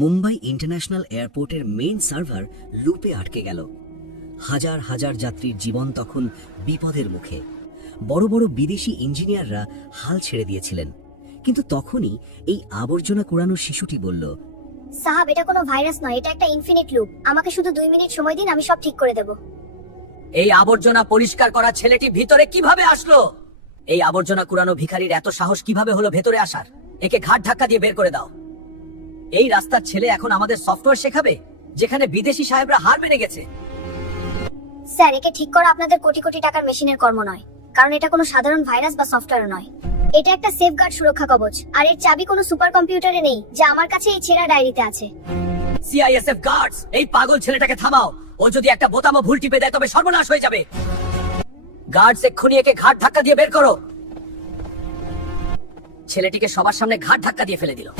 Mumbai international এয়ারপোর্টের main server লুপে আটকে গেল। হাজার হাজার যাত্রীর জীবন তখন বিপদের মুখে। বড় বড় বিদেশি ইঞ্জিনিয়াররা হাল ছেড়ে দিয়েছিলেন। কিন্তু তখনই এই আবর্জনা কুড়ানো শিশুটি বলল, সাহাব, এটা কোনো ভাইরাস নয়, এটা একটা ইনফিনিট লুপ। আমাকে শুধু 2 মিনিট সময় দিন, আমি সব ঠিক করে দেব। এই আবর্জনা পরিষ্কার করা ছেলেটি ভিতরে কিভাবে আসলো? এই আবর্জনা কুড়ানো ভিখারির এত সাহস কিভাবে হলো ভেতরে আসার? একে ঘাট ধাক্কা দিয়ে বের করে দাও। এই রাস্তার ছেলে এখন আমাদের সফটওয়্যার শেখাবে, যেখানে বিদেশি সাহেবরা হার মেনে গেছে। স্যার, একে ঠিক করা আপনাদের কোটি কোটি টাকার মেশিনের কর্ম নয়, কারণ এটা কোনো সাধারণ ভাইরাস বা সফটওয়্যার নয়। এটা একটা সেফগার্ড সুরক্ষা কবচ, আর এর চাবি কোনো সুপার কম্পিউটারে নেই, যা আমার কাছে এই ছেঁড়া ডায়েরিতে আছে। সিআইএসএফ গার্ডস, এই পাগল ছেলেটাকে থামাও। ও যদি একটা বোতামও ভুল টিপে দেয় তবে সর্বনাশ হয়ে যাবে। গার্ডস, এক্ষুনি একে ঘাট ধাক্কা দিয়ে বের করো। ছেলেটিকে সবার সামনে ঘাট ধাক্কা দিয়ে ফেলে দিল।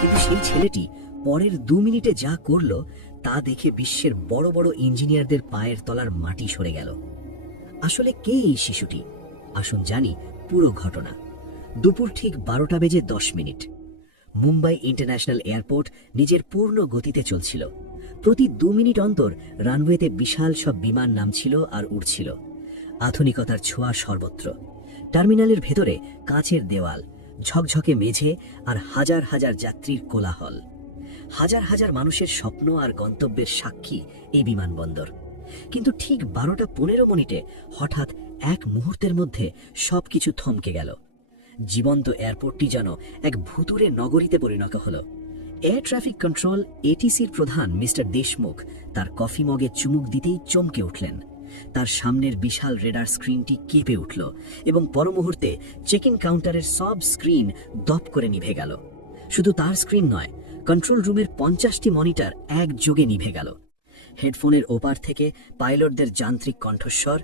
কিন্তু সেই ছেলেটি পরের 2 মিনিটে যা করল তা দেখে বিশ্বের বড় বড় ইঞ্জিনিয়ারদের পায়ের তলার মাটি সরে গেল। আসলে কে এই শিশুটি? আসুন জানি পুরো ঘটনা। দুপুর ঠিক 12:10 মুম্বাই ইন্টারন্যাশনাল এয়ারপোর্ট নিজের পূর্ণ গতিতে চলছিল। প্রতি 2 মিনিট অন্তর রানওয়েতে বিশাল সব বিমান নামছিল আর উড়ছিল। আধুনিকতার ছোঁয়া সর্বত্র। টার্মিনালের ভেতরে কাঁচের দেওয়াল, ঝকঝকে মেঝে আর হাজার হাজার যাত্রীর কোলাহল। হাজার হাজার মানুষের স্বপ্ন আর গন্তব্যের সাক্ষী এই বিমানবন্দর। কিন্তু ঠিক 12:15 হঠাৎ এক মুহূর্তের মধ্যে সবকিছু থমকে গেল। জীবন্ত এয়ারপোর্টটি যেন এক ভুতুরে নগরীতে পরিণত হল। এয়ার ট্রাফিক কন্ট্রোল এটিসির প্রধান মিস্টার দেশমুখ তার কফি মগে চুমুক দিতেই চমকে উঠলেন। তার সামনের বিশাল রেডার স্ক্রিনটি কেঁপে উঠল এবং পরমুহূর্তে চেক ইন কাউন্টারের সব স্ক্রিন দপ করে নিভে গেল। শুধু তার স্ক্রিন নয়, কন্ট্রোল রুমের 50টি মনিটর একযোগে নিভে গেল। হেডফোনের ওপার থেকে পাইলটদের যান্ত্রিক কণ্ঠস্বর,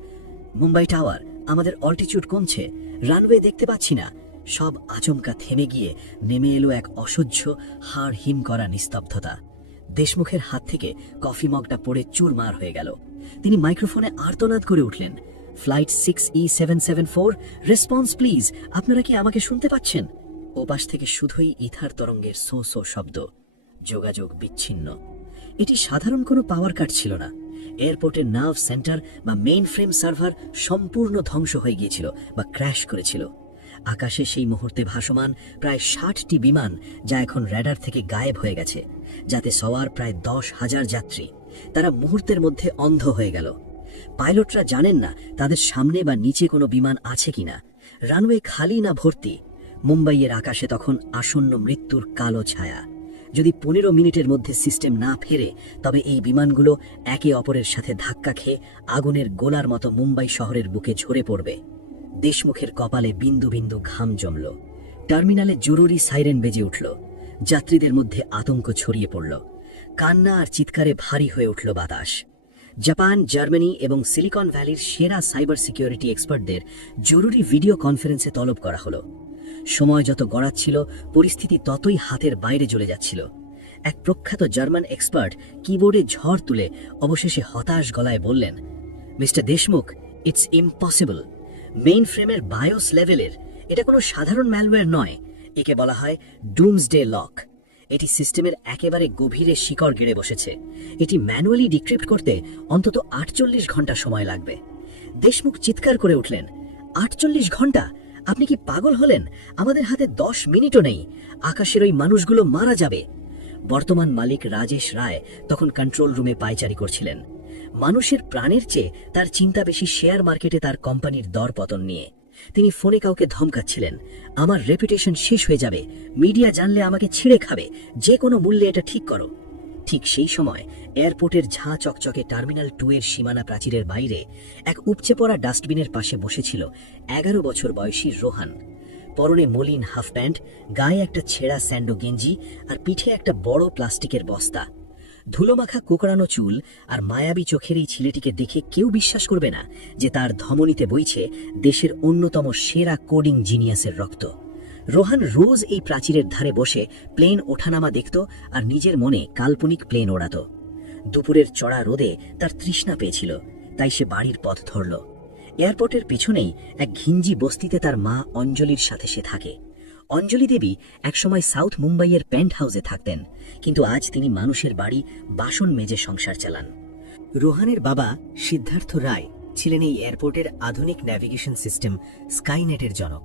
মুম্বাই টাওয়ার, আমাদের অল্টিটিউড কমছে, রানওয়ে দেখতে পাচ্ছি না। সব আচমকা থেমে গিয়ে নেমে এলো এক অসহ্য, হাড় হিম করা নিস্তব্ধতা। দেশমুখের হাত থেকে কফি মগটা পড়ে চুরমার হয়ে গেল। তিনি মাইক্রোফোনে আর্তনাদ করে উঠলেন, ফ্লাইট 6E774, রেসপন্স প্লিজ, আপনারা কি আমাকে শুনতে পাচ্ছেন? ওপাশ থেকে শুধুই ইথার তরঙ্গের সো সো শব্দ। যোগাযোগ বিচ্ছিন্ন। এটি সাধারণ কোনো পাওয়ার কাট ছিল না। এয়ারপোর্টের নার্ভ সেন্টার বা মেইন ফ্রেম সার্ভার সম্পূর্ণ ধ্বংস হয়ে গিয়েছিল বা ক্র্যাশ করেছিল। আকাশে সেই মুহূর্তে ভাসমান প্রায় 60টি বিমান, যা এখন র্যাডার থেকে গায়েব হয়ে গেছে, যাতে সওয়ার প্রায় 10,000 যাত্রী। তারা মুহূর্তের মধ্যে অন্ধ হয়ে গেল। পাইলটরা জানেন না তাদের সামনে বা নিচে কোনো বিমান আছে কিনা। রানওয়ে খালি না ভর্তি। মুম্বাইয়ের আকাশে তখন আসন্ন মৃত্যুর কালো ছায়া। যদি 15 মিনিটের মধ্যে সিস্টেম না ফেরে, তবে এই বিমানগুলো একে অপরের সাথে ধাক্কা খেয়ে আগুনের গোলার মতো মুম্বাই শহরের বুকে ঝরে পড়বে। দেশমুখের কপালে বিন্দু বিন্দু ঘাম জমল। টার্মিনালে জরুরি সাইরেন বেজে উঠল। যাত্রীদের মধ্যে আতঙ্ক ছড়িয়ে পড়ল। কান্না আর চিৎকারে ভারী হয়ে উঠল বাতাস। জাপান, জার্মানি এবং সিলিকন ভ্যালির সেরা সাইবার সিকিউরিটি এক্সপার্টদের জরুরি ভিডিও কনফারেন্সে তলব করা হলো। সময় যত গড়াচ্ছিল, পরিস্থিতি ততই হাতের বাইরে চলে যাচ্ছিল। এক প্রখ্যাত জার্মান এক্সপার্ট কিবোর্ডে ঝড় তুলে অবশেষে হতাশ গলায় বললেন, mister Deshmukh, it's impossible. Main ফ্রেমের বায়োস লেভেলের এটা কোনো সাধারণ ম্যালওয়্যার নয়। একে বলা হয় ডুমসডে লক। এটি সিস্টেমের একেবারে গভীরে শিকড় গেড়ে বসেছে। এটি ম্যানুয়ালি ডিক্রিপ্ট করতে অন্তত 48 ঘন্টা সময় লাগবে। দেশমুখ চিৎকার করে উঠলেন, 48 ঘন্টা? আপনি কি পাগল হলেন? আমাদের হাতে 10 মিনিটও নেই। আকাশের ওই মানুষগুলো মারা যাবে। বর্তমান মালিক রাজেশ রায় তখন কন্ট্রোল রুমে পায়চারি করছিলেন। মানুষের প্রাণের চেয়ে তার চিন্তা বেশি শেয়ার মার্কেটে তার কোম্পানির দর পতন নিয়ে। তিনি ফোনে কাউকে ধমকাচ্ছিলেন, আমার রেপুটেশন শেষ হয়ে যাবে, মিডিয়া জানলে আমাকে ছিঁড়ে খাবে, যে কোনো মূল্যে এটা ঠিক করো। ঠিক সেই সময় এয়ারপোর্টের ঝাঁ চকচকে টার্মিনাল 2 এর সীমানা প্রাচীরের বাইরে এক উপচে পড়া ডাস্টবিনের পাশে বসেছিল 11 বছর বয়সী রোহান। পরনে মলিন হাফ প্যান্ট, গায়ে একটা ছেঁড়া স্যান্ডো গেঞ্জি আর পিঠে একটা বড় প্লাস্টিকের বস্তা। ধুলোমাখা কোকড়ানো চুল আর মায়াবী চোখের এই ছেলেটিকে দেখে কেউ বিশ্বাস করবে না যে তার ধমনীতে বইছে দেশের অন্যতম সেরা কোডিং জিনিয়াসের রক্ত। রোহান রোজ এই প্রাচীরের ধারে বসে প্লেন ওঠানামা দেখত আর নিজের মনে কাল্পনিক প্লেন ওড়াত। দুপুরের চড়া রোদে তার তৃষ্ণা পেয়েছিল, তাই সে বাড়ির পথ ধরল। এয়ারপোর্টের পেছনেই এক ঘিঞ্জি বস্তিতে তার মা অঞ্জলির সাথে সে থাকে। অঞ্জলি দেবী একসময় সাউথ মুম্বাইয়ের পেন্ট হাউসে থাকতেন, কিন্তু আজ তিনি মানুষের বাড়ি বাসন মেজে সংসার চালান। রোহানের বাবা সিদ্ধার্থ রায় ছিলেন এই এয়ারপোর্টের আধুনিক ন্যাভিগেশন সিস্টেম স্কাইনেটের জনক।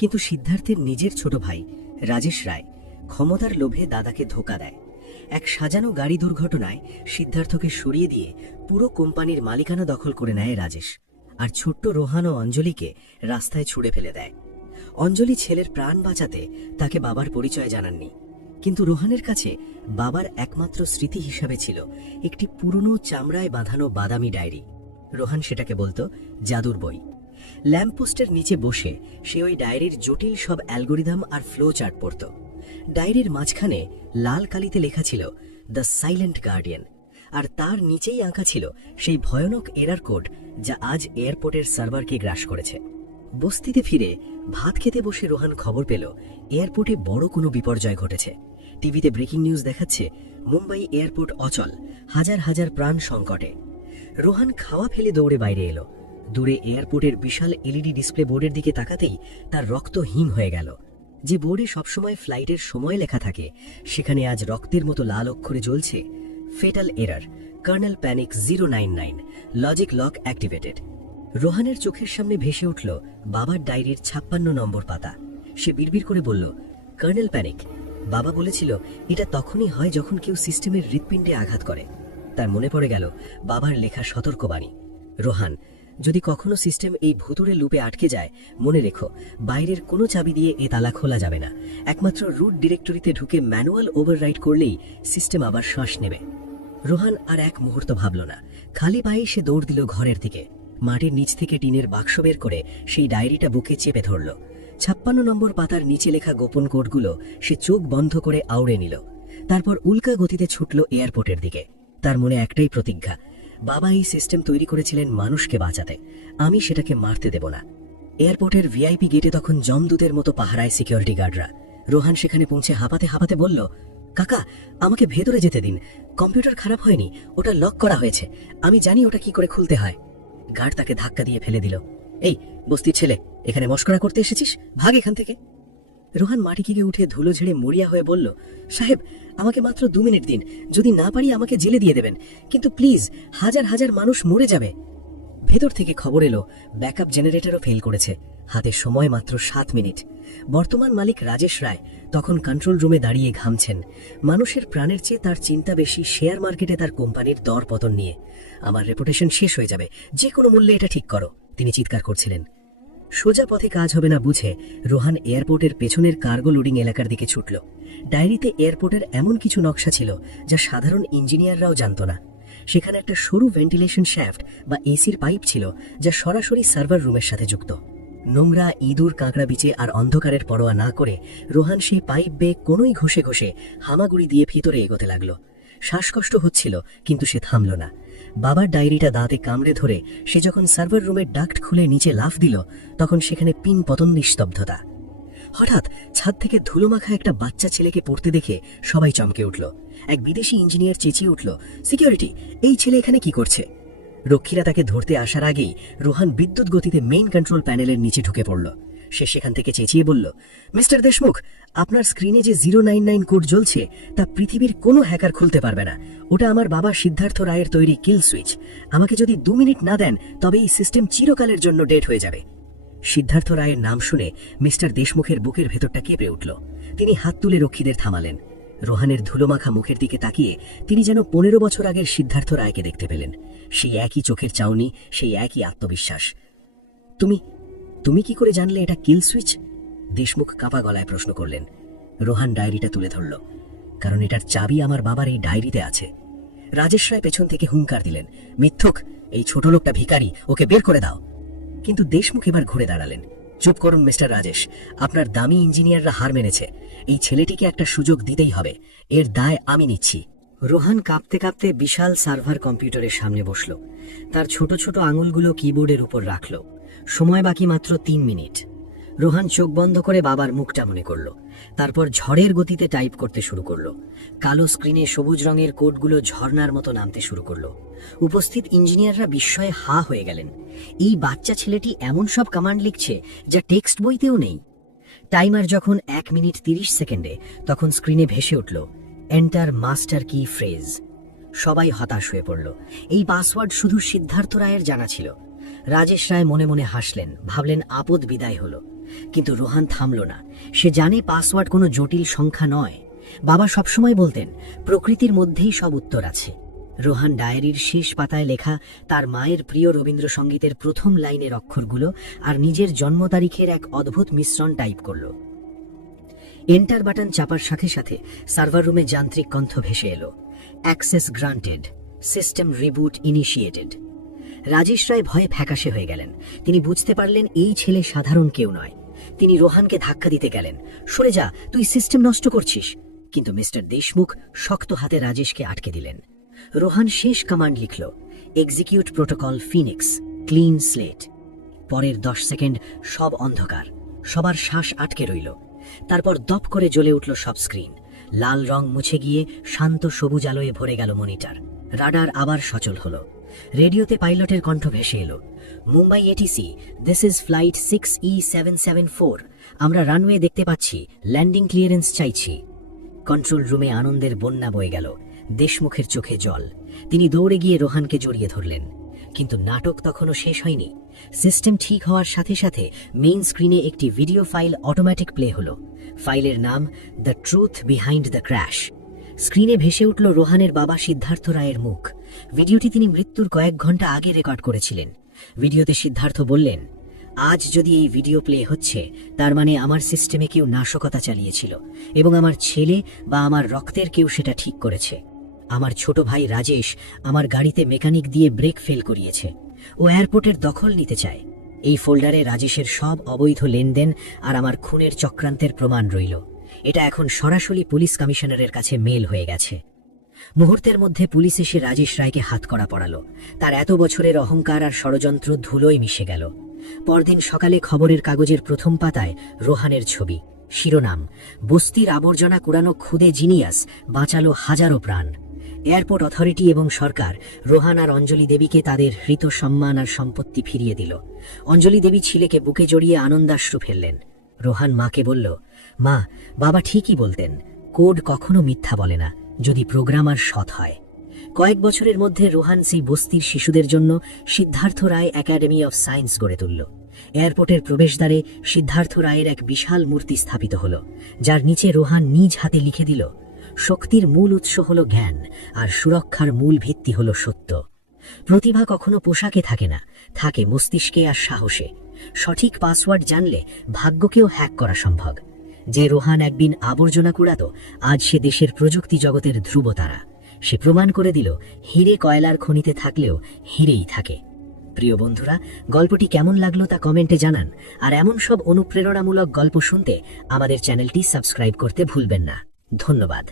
কিন্তু সিদ্ধার্থের নিজের ছোট ভাই রাজেশ রায় ক্ষমতার লোভে দাদাকে ধোঁকা দেয়। এক সাজানো গাড়ি দুর্ঘটনায় সিদ্ধার্থকে সরিয়ে দিয়ে পুরো কোম্পানির মালিকানা দখল করে নেয় রাজেশ, আর ছোট্ট রোহান ও অঞ্জলিকে রাস্তায় ছুড়ে ফেলে দেয়। অঞ্জলি ছেলের প্রাণ বাঁচাতে তাকে বাবার পরিচয় জানাননি, কিন্তু রোহানের কাছে বাবার একমাত্র স্মৃতি হিসাবে ছিল একটি পুরনো চামড়ায় বাঁধানো বাদামি ডায়েরি। রোহান সেটাকে বলতো জাদুর বই। ল্যাম্পপোস্টের নিচে বসে সে ওই ডায়েরির জটিল সব অ্যালগোরিদম আর ফ্লো চার্ট পড়ত। ডায়েরির মাঝখানে লাল কালিতে লেখা ছিল দ্য সাইলেন্ট গার্ডিয়ান, আর তার নিচেই আঁকা ছিল সেই ভয়ানক এরার কোড যা আজ এয়ারপোর্টের সার্ভারকে গ্রাস করেছে। বস্তিতে ফিরে ভাত খেতে বসে রোহান খবর পেল এয়ারপোর্টে বড় কোনো বিপর্যয় ঘটেছে। টিভিতে ব্রেকিং নিউজ দেখাচ্ছে মুম্বাই এয়ারপোর্ট অচল, হাজার হাজার প্রাণ সংকটে। রোহান খাওয়া ফেলে দৌড়ে বাইরে এলো। দূরে এয়ারপোর্টের বিশাল এলইডি ডিসপ্লে বোর্ডের দিকে তাকাতেই তার রক্ত হিম হয়ে গেল। যে বোর্ডে সবসময় ফ্লাইটের সময় লেখা থাকে, সেখানে আজ রক্তের মতো লাল অক্ষরে জ্বলছে fatal error, kernel panic 099, logic lock activated. রোহানের চোখের সামনে ভেসে উঠল বাবার ডায়েরির 56 নম্বর পাতা। সে বিড়বিড় করে বলল, কার্নেল প্যানিক। বাবা বলেছিল এটা তখনই হয় যখন কেউ সিস্টেমের হৃৎপিণ্ডে আঘাত করে। তার মনে পড়ে গেল বাবার লেখা সতর্কবাণী, রোহান, যদি কখনো সিস্টেম এই ভুতুড়ে লুপে আটকে যায়, মনে রেখো বাইরের কোনো চাবি দিয়ে এ তালা খোলা যাবে না। একমাত্র রুট ডিরেক্টরিতে ঢুকে ম্যানুয়াল ওভাররাইট করলেই সিস্টেম আবার শ্বাস নেবে। রোহান আর এক মুহূর্ত ভাবল না, খালি পায়েই সে দৌড় দিল ঘরের দিকে। মাটির নিচ থেকে টিনের বাক্স বের করে সেই ডায়েরিটা বুকে চেপে ধরল। 56 নম্বর পাতার নিচে লেখা গোপন কোডগুলো সে চোখ বন্ধ করে আউড়ে নিল। তারপর উল্কা গতিতে ছুটল এয়ারপোর্টের দিকে। তার মনে একটাই প্রতিজ্ঞা, বাবা এই সিস্টেম তৈরি করেছিলেন মানুষকে বাঁচাতে, আমি সেটাকে মারতে দেব না। এয়ারপোর্টের ভিআইপি গেটে তখন জমদূতের মতো পাহারায় সিকিউরিটি গার্ডরা। রোহান সেখানে পৌঁছে হাঁপাতে হাঁপাতে বলল, কাকা, আমাকে ভেতরে যেতে দিন। কম্পিউটার খারাপ হয়নি, ওটা লক করা হয়েছে, আমি জানি ওটা কি করে খুলতে হয়। গার্ড তাকে ধাক্কা দিয়ে ফেলে দিল। এই বস্তির ছেলে, এখানে মস্করা করতে এসেছিস? ভাগ এখান থেকে। রোহান মাটি কিকে উঠে ধুলো ঝেড়ে মরিয়া হয়ে বলল, সাহেব, আমাকে মাত্র 2 মিনিট দিন, যদি না পারি আমাকে জেলে দিয়ে দেবেন, কিন্তু প্লিজ, হাজার হাজার মানুষ মরে যাবে। ভেতর থেকে খবর এলো ব্যাকআপ জেনারেটরও ফেল করেছে। হাতে সময় মাত্র 7 মিনিট। বর্তমান মালিক রাজেশ রায় তখন কন্ট্রোল রুমে দাঁড়িয়ে ঘামছেন। মানুষের প্রাণের চেয়ে তার চিন্তা বেশি শেয়ার মার্কেটে তার কোম্পানির দর পতন নিয়ে। আমার রেপুটেশন শেষ হয়ে যাবে, যে কোনো মূল্যে এটা ঠিক করো, তিনি চিৎকার করছিলেন। সোজা পথে কাজ হবে না বুঝে রোহান এয়ারপোর্টের পেছনের কার্গো লোডিং এলাকার দিকে ছুটল। ডায়েরিতে এয়ারপোর্টের এমন কিছু নকশা ছিল যা সাধারণ ইঞ্জিনিয়াররাও জানত না। সেখানে একটা সরু ভেন্টিলেশন শ্যাফট বা এসির পাইপ ছিল, যা সরাসরি সার্ভার রুমের সাথে যুক্ত। নোংরা, ইঁদুর, কাঁকড়া বিচে আর অন্ধকারের পরোয়া না করে রোহান সেই পাইপ বেয়ে কোনোই ঘষে ঘষে হামাগুড়ি দিয়ে ভিতরে এগোতে লাগল। শ্বাসকষ্ট হচ্ছিল, কিন্তু সে থামল না। বাবার ডায়েরিটা দাঁতে কামড়ে ধরে সে যখন সার্ভার রুমের ডাক্ট খুলে নিচে লাফ দিল, তখন সেখানে পিন পতন নিস্তব্ধতা। হঠাৎ ছাদ থেকে ধুলোমাখা একটা বাচ্চা ছেলেকে পড়তে দেখে সবাই চমকে উঠল। এক বিদেশি ইঞ্জিনিয়ার চেঁচিয়ে উঠল, সিকিউরিটি, এই ছেলে এখানে কি করছে? রক্ষীরা তাকে ধরতে আসার আগেই রোহান বিদ্যুৎ গতিতে মেইন কন্ট্রোল প্যানেলের নিচে ঢুকে পড়ল। সে সেখান থেকে চেঁচিয়ে বলল, মিস্টার দেশমুখ, আপনার স্ক্রিনে যে 099 কোড জ্বলছে তা পৃথিবীর কোনো হ্যাকার খুলতে পারবে না। ওটা আমার বাবা সিদ্ধার্থ রায়ের তৈরি কিল সুইচ। আমাকে যদি 2 মিনিট না দেন, তবে এই সিস্টেম চিরকালের জন্য ডেড হয়ে যাবে। সিদ্ধার্থ রায়ের নাম শুনে মিস্টার দেশমুখের বুকের ভেতরটা কেঁপে উঠল। তিনি হাত তুলে রক্ষীদের থামালেন। রোহানের ধুলোমাখা মুখের দিকে তাকিয়ে তিনি যেন 15 বছর আগের সিদ্ধার্থ রায়কে দেখতে পেলেন। সেই একই চোখের চাউনি, সেই একই আত্মবিশ্বাস। তুমি কি করে জানলে এটা কিল সুইচ? দেশমুখ কাঁপা গলায় প্রশ্ন করলেন। রোহান ডায়েরিটা তুলে ধরল, কারণ এটার চাবি আমার বাবার এই ডায়েরিতে আছে। রাজেশ রায় পেছন থেকে হুঙ্কার দিলেন, মিথ্যুক, এই ছোট লোকটা ভিখারি, ওকে বের করে দাও। কিন্তু দেশমুখ এবার ঘুরে দাঁড়ালেন। চুপ করুন মিস্টার রাজেশ, আপনার দামি ইঞ্জিনিয়াররা হার মেনেছে। এই ছেলেটিকে একটা সুযোগ দিতেই হবে, এর দায় আমি নিচ্ছি। রোহান কাঁপতে কাঁপতে বিশাল সার্ভার কম্পিউটারের সামনে বসল। তার ছোট ছোট আঙুলগুলো কিবোর্ডের উপর রাখল। সময় বাকি মাত্র 3 মিনিট। রোহান চোখ বন্ধ করে বাবার মুখটা মনে করল। তারপর ঝড়ের গতিতে টাইপ করতে শুরু করলো। কালো স্ক্রিনে সবুজ রঙের কোডগুলো ঝর্ণার মতো নামতে শুরু করলো। উপস্থিত ইঞ্জিনিয়াররা বিস্ময়ে হা হয়ে গেলেন। এই বাচ্চা ছেলেটি এমন সব কমান্ড লিখছে যা টেক্সট বইতেও নেই। টাইমার যখন 1 মিনিট 30 সেকেন্ডে, তখন স্ক্রিনে ভেসে উঠল এন্টার মাস্টার কি ফ্রেজ। সবাই হতাশ হয়ে পড়ল। এই পাসওয়ার্ড শুধু সিদ্ধার্থ রায়ের জানা ছিল। রাজেশ রায় মনে মনে হাসলেন, ভাবলেন আপদ বিদায় হলো। কিন্তু রোহান থামল না। সে জানে পাসওয়ার্ড কোনো জটিল সংখ্যা নয়। বাবা সবসময় বলতেন প্রকৃতির মধ্যেই সব উত্তর আছে। রোহান ডায়েরির শেষ পাতায় লেখা তার মায়ের প্রিয় রবীন্দ্রসঙ্গীতের প্রথম লাইনের অক্ষরগুলো আর নিজের জন্ম তারিখের এক অদ্ভুত মিশ্রণ টাইপ করল। এন্টার বাটন চাপার সাথে সাথে সার্ভার রুমে যান্ত্রিক কণ্ঠ ভেসে এলো, access granted, system reboot initiated. Rajesh Roy ভয়ে ফ্যাকাশে হয়ে গেলেন। তিনি বুঝতে পারলেন এই ছেলে সাধারণ কেউ নয়। তিনি রোহানকে ধাক্কা দিতে গেলেন, সরে যা, তুই সিস্টেম নষ্ট করছিস। কিন্তু মিস্টার দেশমুখ শক্ত হাতে রাজেশকে আটকে দিলেন। রোহান শেষ কমান্ড লিখল, execute protocol phoenix, clean slate. পরের 10 সেকেন্ড সব অন্ধকার, সবার শ্বাস আটকে রইল। তারপর দপ করে জ্বলে উঠল সব স্ক্রিন। লাল রং মুছে গিয়ে শান্ত সবুজ আলোয় ভরে গেল মনিটর। রাডার আবার সচল হলো। রেডিওতে পাইলটের কণ্ঠ ভেসে এলো, Mumbai ATC, this is flight 6E774, আমরা রানওয়ে দেখতে পাচ্ছি, ল্যান্ডিং ক্লিয়ারেন্স চাইছি। কন্ট্রোল রুমে আনন্দের বন্যা বয়ে গেল। দেশমুখের চোখে জল। তিনি দৌড়ে গিয়ে রোহানকে জড়িয়ে ধরলেন। কিন্তু নাটক তখনও শেষ হয়নি। সিস্টেম ঠিক হওয়ার সাথে সাথে মেইন স্ক্রিনে একটি ভিডিও ফাইল অটোমেটিক প্লে হলো। ফাইলের নাম the truth behind the crash. স্ক্রিনে ভেসে উঠল রোহানের বাবা সিদ্ধার্থ রায়ের মুখ। ভিডিওটি তিনি মৃত্যুর কয়েক ঘন্টা আগে রেকর্ড করেছিলেন। ভিডিওতে সিদ্ধার্থ বললেন, আজ যদি এই ভিডিও প্লে হচ্ছে, তার মানে আমার সিস্টেমে কেউ নাশকতা চালিয়েছিল এবং আমার ছেলে বা আমার রক্তের কেউ সেটা ঠিক করেছে। আমার ছোট ভাই রাজেশ আমার গাড়িতে মেকানিক দিয়ে ব্রেক ফেল করিয়েছে। ও এয়ারপোর্টের দখল নিতে চায়। এই ফোল্ডারে রাজেশের সব অবৈধ লেনদেন আর আমার খুনের চক্রান্তের প্রমাণ রইল। এটা এখন সরাসরি পুলিশ কমিশনারের কাছে মেল হয়ে গেছে। মুহূর্তের মধ্যে পুলিশ এসে রাজেশ রায়কে হাতকড়া পড়ালো। তার এত বছরের অহংকার আর ষড়যন্ত্র ধুলোয় মিশে গেল। পরদিন সকালে খবরের কাগজের প্রথম পাতায় রোহানের ছবি। শিরোনাম, বস্তির আবর্জনা কুড়ানো খুদে জিনিয়াস বাঁচালো হাজারো প্রাণ। এয়ারপোর্ট অথরিটি এবং সরকার রোহান আর অঞ্জলি দেবীকে তাদের হৃত সম্মান আর সম্পত্তি ফিরিয়ে দিল। অঞ্জলি দেবী ছেলেকে বুকে জড়িয়ে আনন্দাশ্রু ফেললেন। রোহান মাকে বলল, মা, বাবা ঠিকই বলতেন, কোড কখনো মিথ্যা বলে না যদি প্রোগ্রামার সৎ হয়। কয়েক বছরের মধ্যে রোহান সেই বস্তির শিশুদের জন্য সিদ্ধার্থ রায় একাডেমি অফ সায়েন্স গড়ে তুলল। এয়ারপোর্টের প্রবেশদ্বারে সিদ্ধার্থ রায়ের এক বিশাল মূর্তি স্থাপিত হল, যার নিচে রোহান নিজ হাতে লিখে দিল, শক্তির মূল উৎস হল জ্ঞান আর সুরক্ষার মূল ভিত্তি হল সত্য। প্রতিভা কখনো পোশাকে থাকে না, থাকে মস্তিষ্কে আর সাহসে। সঠিক পাসওয়ার্ড জানলে ভাগ্যকেও হ্যাক করা সম্ভব। যে রোহান একদিন আবর্জনা কুড়াতো, আজ সে দেশের প্রযুক্তি জগতের ধ্রুবতারা। সে প্রমাণ করে দিল, হিরে কয়লার খনিতে থাকলেও হিরেই থাকে। প্রিয় বন্ধুরা, গল্পটি কেমন লাগলো তা কমেন্টে জানান। আর এমন সব অনুপ্রেরণামূলক গল্প শুনতে আমাদের চ্যানেলটি সাবস্ক্রাইব করতে ভুলবেন না। ধন্যবাদ।